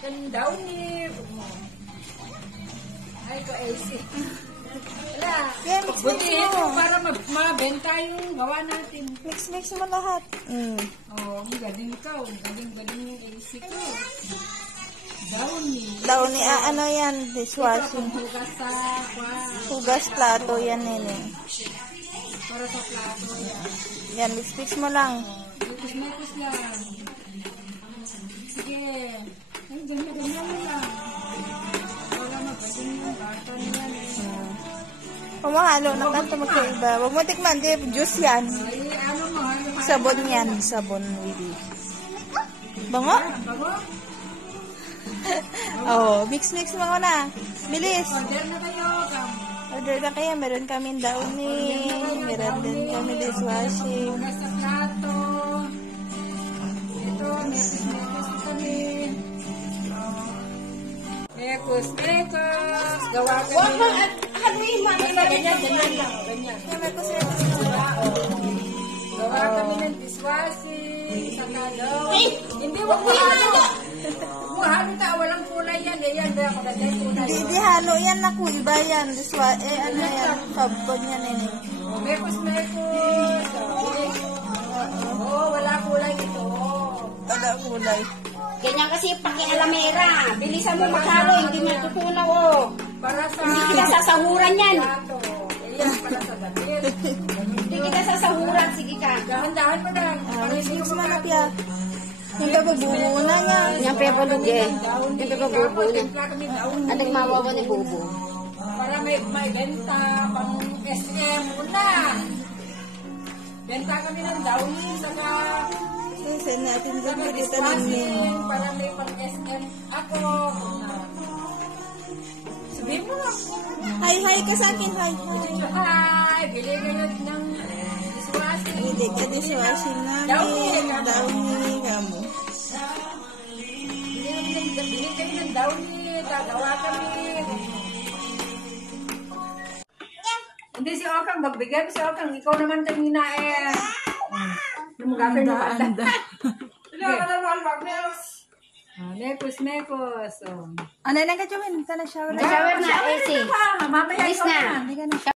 Kan daw ni ay ko AC. Wala. Yeah, mix Ito mo. para mabenta yung gawa natin. Mix mo lahat. Oh, ang galing ka. Galing yung AC ko. Downy. Downy, ano yan? Dishwashing. Hugas sa Hugas plato yan, nene. para sa plato yan. Yan, mix mo lang. Mekos lang. Sige. Ay, ganyan mo lang. Wala magaling yung bata niya. Pumahalo na kanto magkaiba. Huwag mo tikman, di juice yan. Ay, ano mo? Sabon yan, sabon, Willy. Bango? Bago? Oh, mix mo na. Bilis. Order na kayo. Order na kaya, meron kami Downy. Meron din kami dishwashing. Hugas sa plato. Ito, mekos kami. Mekos. Gawa kami. Basta ganyan lang. Ganyan. Gawa kami ng dishwashing. Saka daw. Hindi, wag mo halo. Halo ka, walang kulay yan. Yan, ako ganyan kulay. Di halo yan na iba yan. Ano yan, sabon yan, nene. Mekos. Oo, wala kulay ito. Wala kulay. Ganyan kasi paki-alamera. Bilisan mo maghalo, hindi mo tutunaw, oh. Para sa Hindi kita sasahuran yan. plato. Yan, para sa gatil. Hindi kita sasahuran, sige ka. Dahan-dahan mo lang. Mix mo na, Pia. Yung kababubo na nga. Yung pepalog eh. Yung pepabubo niya. Timpla kami daon. Anong mawawa ni Bubo? Para may benta pang SM muna. Benta kami ng downy saka Kasi natin saka dito dito dishwashing para may pang SM ako. Sabihin mo lang. Hi ka sa akin, hi. Hi! Bili kayo ng dishwashing. Hindi ka dishwashing namin. Downy kamo. Bili kayo ng downy. Gagawa kami. Hindi si Okang, magbigay si Okang. Ikaw naman kanina eh. Lumugapin mo ka. Mekos. Ano lang ka, Jowen? Ka na shower. Shower na, AC. Mamaya Alis ikaw na. na. Hindi ka na